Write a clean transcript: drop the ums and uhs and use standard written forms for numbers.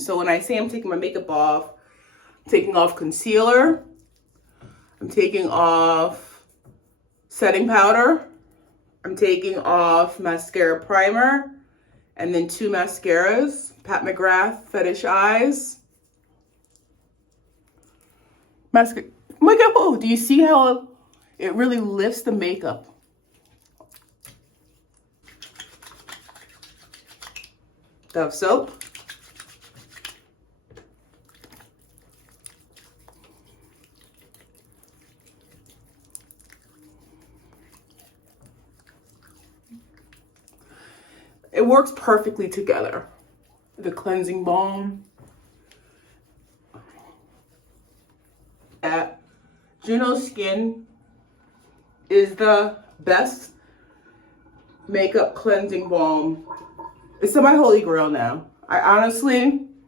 So when I say I'm taking my makeup off, I'm taking off concealer, I'm taking off setting powder, I'm taking off mascara primer, and then 2 mascaras, Pat McGrath Fetish Eyes. Mascara. Makeup, oh, do you see how it really lifts the makeup? Dove soap. It works perfectly together. The cleansing balm. At Juno Skin is the best makeup cleansing balm. It's my holy grail now. I honestly